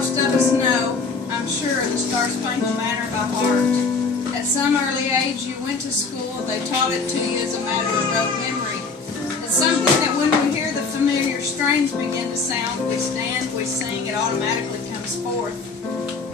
Most of us know, I'm sure, the Star-Spangle Banner by heart. At some early age you went to school, they taught it to you as a matter of rote memory. It's something that when we hear the familiar strains begin to sound, we stand, we sing, it automatically comes forth.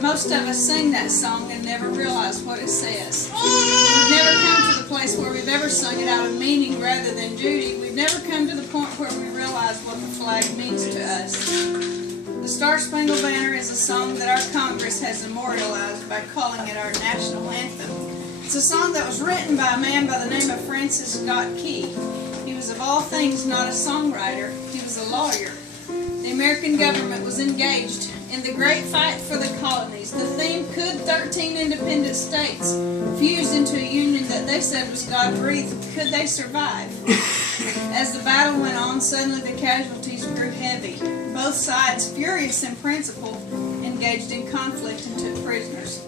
Most of us sing that song and never realize what it says. We've never come to the place where we've ever sung it out of meaning rather than duty. We've never come to the point where we realize what the flag means to us. The Star-Spangle Banner is a song that our Congress has immortalized by calling it our national anthem. It's a song that was written by a man by the name of Francis Scott Key. He was of all things not a songwriter, he was a lawyer. The American government was engaged in the great fight for the colonies. The theme, could 13 independent states fused into a union that they said was God-breathed, could they survive? As the battle went on, suddenly the casualties grew heavy. Both sides, furious in principle, engaged in conflict and took prisoners.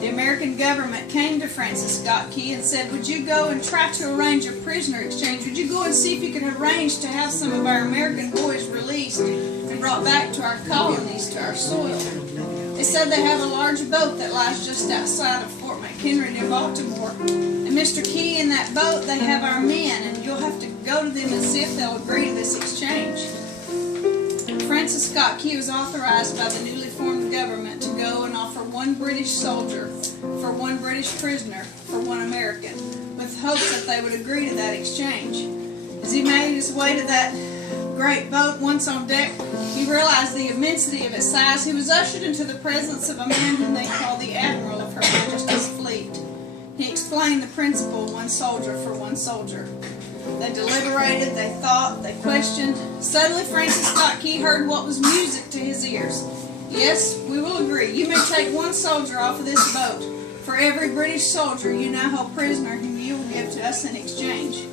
The American government came to Francis Scott Key and said, would you go and try to arrange a prisoner exchange? Would you go and see if you could arrange to have some of our American boys released and brought back to our colonies, to our soil? They said they have a large boat that lies just outside of Fort McHenry near Baltimore. And Mr. Key, in that boat, they have our men, and you'll have to go to them and see if they'll agree to this exchange. Francis Scott Key was authorized by the newly formed government to go and offer one British soldier for one British prisoner for one American, with hopes that they would agree to that exchange. As he made his way to that great boat, once on deck, he realized the immensity of its size. He was ushered into the presence of a man whom they called the Admiral of Her Majesty's fleet. He explained the principle, one soldier for one soldier. They deliberated, they thought, they questioned. Suddenly Francis Scott Key heard what was music to his ears. Yes, we will agree. You may take one soldier off of this boat for every British soldier you now hold prisoner whom you will give to us in exchange.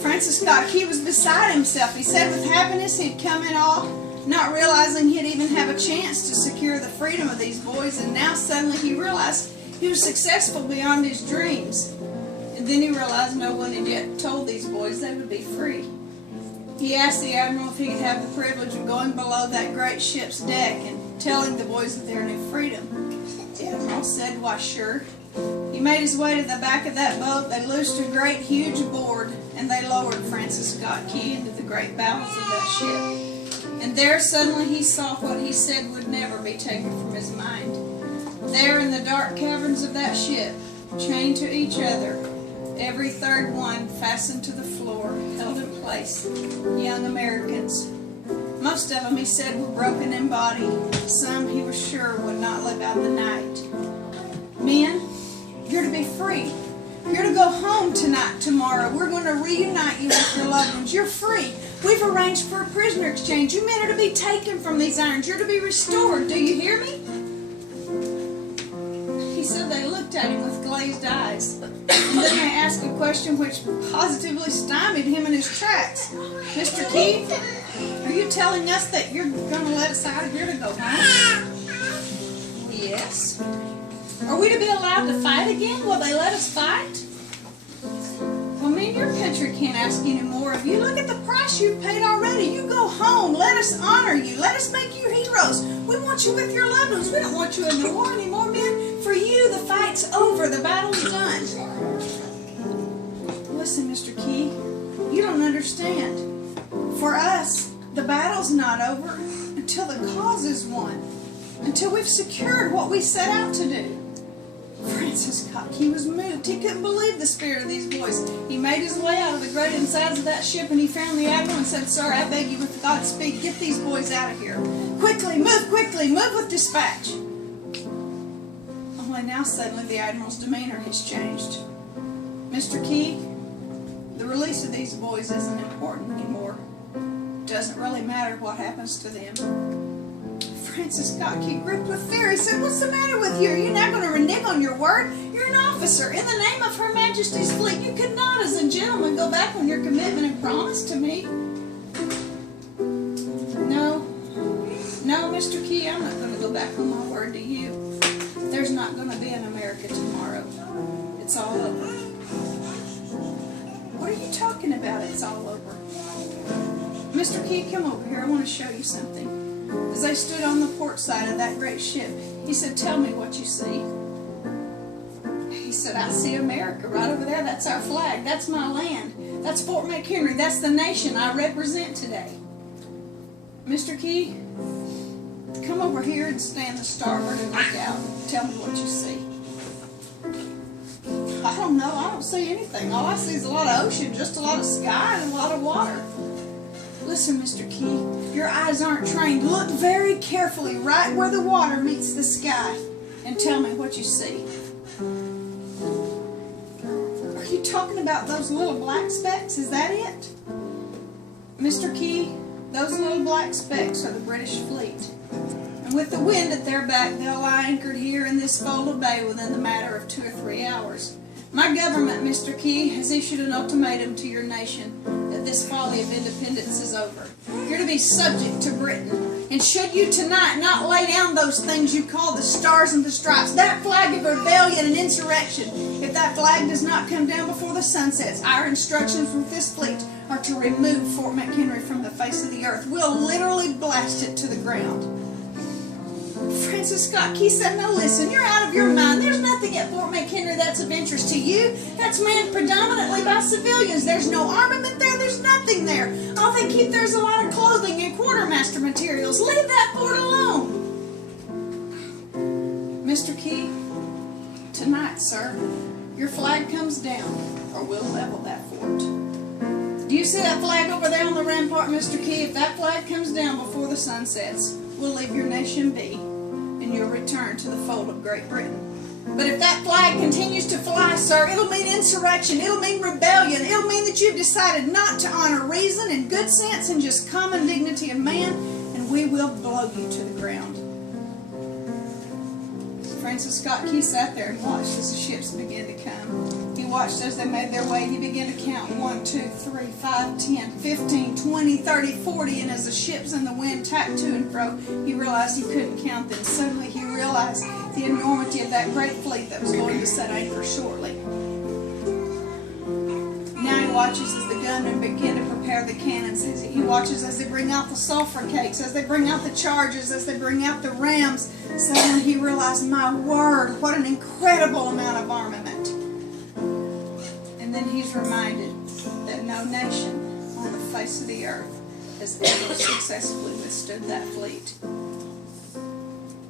Francis Scott Key was beside himself. He said with happiness he'd come in all, not realizing he'd even have a chance to secure the freedom of these boys, and now suddenly he realized he was successful beyond his dreams. And then he realized no one had yet told these boys they would be free. He asked the Admiral if he could have the privilege of going below that great ship's deck and telling the boys of their new freedom. The Admiral said, why sure. He made his way to the back of that boat. They loosed a great huge board and they lowered Francis Scott Key into the great bowels of that ship. And there suddenly he saw what he said would never be taken from his mind. There in the dark caverns of that ship, chained to each other, every third one fastened to the floor, held in place, young Americans. Most of them, he said, were broken in body. Some, he was sure, would not live out the night. Men, you're to be free. You're to go home tonight, tomorrow. We're going to reunite you with your loved ones. You're free. We've arranged for a prisoner exchange. You men are to be taken from these irons. You're to be restored. Do you hear me? He said they looked at him with glazed eyes. And then they asked a question which positively stymied him in his tracks. Mr. Key, are you telling us that you're going to let us out of here to go home? Yes. Are we to be allowed to fight again? Will they let us fight? Well, me and your country can't ask any more of you. Look at the price you've paid already. You go home. Let us honor you. Let us make you heroes. We want you with your loved ones. We don't want you in the war anymore, men. For you, the fight's over. The battle's done. Listen, Mr. Key, you don't understand. For us, the battle's not over until the cause is won. Until we've secured what we set out to do. Francis Scott Key was moved. He couldn't believe the spirit of these boys. He made his way out of the great insides of that ship and he found the Admiral and said, Sir, I beg you with Godspeed, get these boys out of here. Quickly, move with dispatch. Only now suddenly the Admiral's demeanor has changed. Mr. Key, the release of these boys isn't important anymore. Doesn't really matter what happens to them. Francis Scott Key, gripped with fear, he said, what's the matter with you? Are you not going to renege on your word? You're an officer. In the name of Her Majesty's fleet, you could not, as a gentleman, go back on your commitment and promise to me. No, Mr. Key, I'm not going to go back on my word to you. There's not going to be an America tomorrow. It's all over. What are you talking about? It's all over. Mr. Key, come over here. I want to show you something. as they stood on the port side of that great ship. He said, "Tell me what you see." He said, "I see America right over there. That's our flag. That's my land. That's Fort McHenry. That's the nation I represent today." Mr. Key, come over here and stand the starboard and look out. Tell me what you see. I don't know. I don't see anything. All I see is a lot of ocean, just a lot of sky and a lot of water. Listen, Mr. Key, your eyes aren't trained. Look very carefully right where the water meets the sky and tell me what you see. Are you talking about those little black specks? Is that it? Mr. Key, those little black specks are the British fleet. And with the wind at their back, they'll lie anchored here in this folded bay within the matter of 2 or 3 hours. My government, Mr. Key, has issued an ultimatum to your nation that this folly of independence is over. You're to be subject to Britain. And should you tonight not lay down those things you call the stars and the stripes, that flag of rebellion and insurrection, if that flag does not come down before the sun sets, our instructions with this fleet are to remove Fort McHenry from the face of the earth. We'll literally blast it to the ground. Francis Scott Key said, "Now listen, you're out of your mind. There's nothing at Fort McHenry that's of interest to you. That's manned predominantly by civilians. There's no armament there. There's nothing there. All they keep there's a lot of clothing and quartermaster materials. Leave that fort alone." Mr. Key, tonight, sir, your flag comes down or we'll level that fort. Do you see that flag over there on the rampart, Mr. Key? If that flag comes down before the sun sets, we'll leave your nation be, and you'll return to the fold of Great Britain. But if that flag continues to fly, sir, it'll mean insurrection, it'll mean rebellion, it'll mean that you've decided not to honor reason and good sense and just common dignity of man, and we will blow you to the ground. Francis Scott Key sat there and watched as the ships began to come. He watched as they made their way. He began to count 1, 2, 3, 5, 10, 15, 20, 30, 40, and as the ships in the wind tacked to and fro, he realized he couldn't count them. Suddenly he realized the enormity of that great fleet that was going to set anchor shortly. Now he watches as the gunmen begin to prepare the cannons. He watches as they bring out the sulfur cakes, as they bring out the charges, as they bring out the rams. Suddenly he realized, my word, what an incredible amount of armament. And then he's reminded that no nation on the face of the earth has ever successfully withstood that fleet.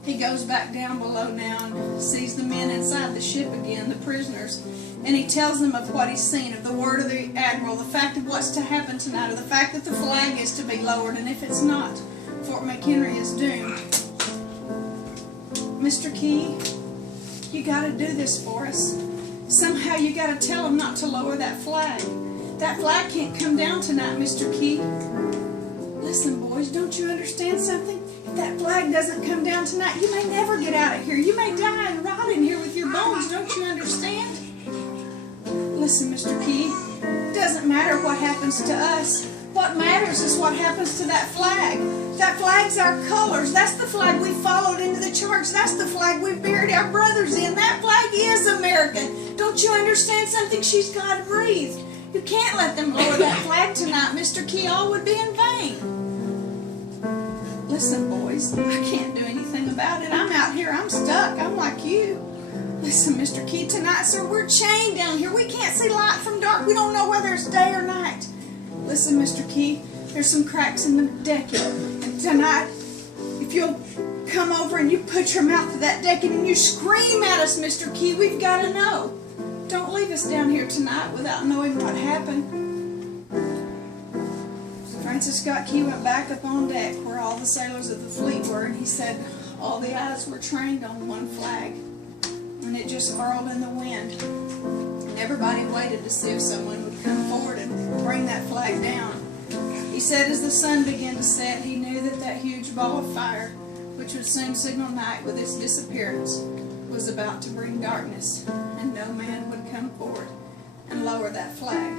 He goes back down below now and sees the men inside the ship again, the prisoners, and he tells them of what he's seen, of the word of the admiral, the fact of what's to happen tonight, of the fact that the flag is to be lowered, and if it's not, Fort McHenry is doomed. Mr. Key, you got to do this for us. Somehow you got to tell them not to lower that flag. That flag can't come down tonight, Mr. Key. Listen, boys, don't you understand something? If that flag doesn't come down tonight, you may never get out of here. You may die and rot in here with your bones. Don't you understand? Listen, Mr. Key, it doesn't matter what happens to us. What matters is what happens to that flag. That flag's our colors. That's the flag we followed into the charge. That's the flag we buried our brothers in. That flag is America. Don't you understand something? She's God-breathed. You can't let them lower that flag tonight, Mr. Key. All would be in vain. Listen, boys, I can't do anything about it. I'm out here. I'm stuck. I'm like you. Listen, Mr. Key, tonight, sir, we're chained down here. We can't see light from dark. We don't know whether it's day or night. Listen, Mr. Key, there's some cracks in the decking. And tonight, if you'll come over and you put your mouth to that decking and you scream at us, Mr. Key, we've got to know. Don't leave us down here tonight without knowing what happened. Francis Scott Key went back up on deck where all the sailors of the fleet were, and he said all the eyes were trained on one flag, and it just furled in the wind. And everybody waited to see if someone would come forward and bring that flag down. He said as the sun began to set, he knew that that huge ball of fire, which would soon signal night with its disappearance, was about to bring darkness, and no man would come forward and lower that flag.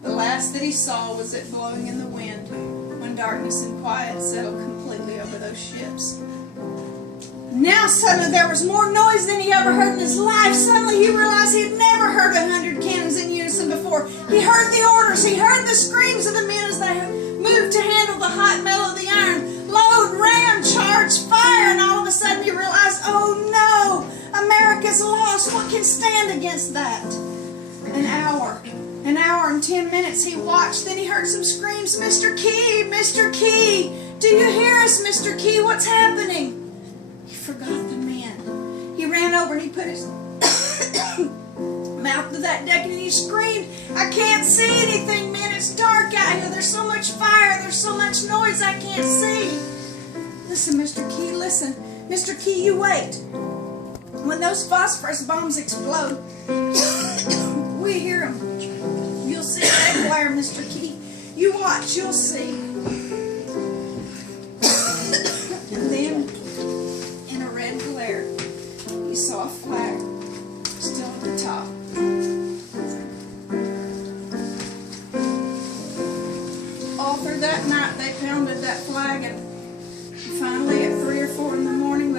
The last that he saw was it blowing in the wind when darkness and quiet settled completely over those ships. Now suddenly there was more noise than he ever heard in his life. Suddenly he realized he had never heard 100 cannons in unison before. He heard the orders. He heard the screams of the men as they moved to handle the hot metal of the iron. Load, ram, much fire, and all of a sudden you realize, oh no, America's lost. What can stand against that? An hour and 10 minutes he watched. Then he heard some screams, Mr. Key, Mr. Key, do you hear us, Mr. Key? What's happening? He forgot the men. He ran over and he put his mouth to that deck and he screamed, I can't see anything, man. It's dark out here. There's so much fire. There's so much noise I can't see. Listen, Mr. Key, listen. Mr. Key, you wait. When those phosphorus bombs explode, we hear them. You'll see everywhere, Mr. Key. You watch, you'll see.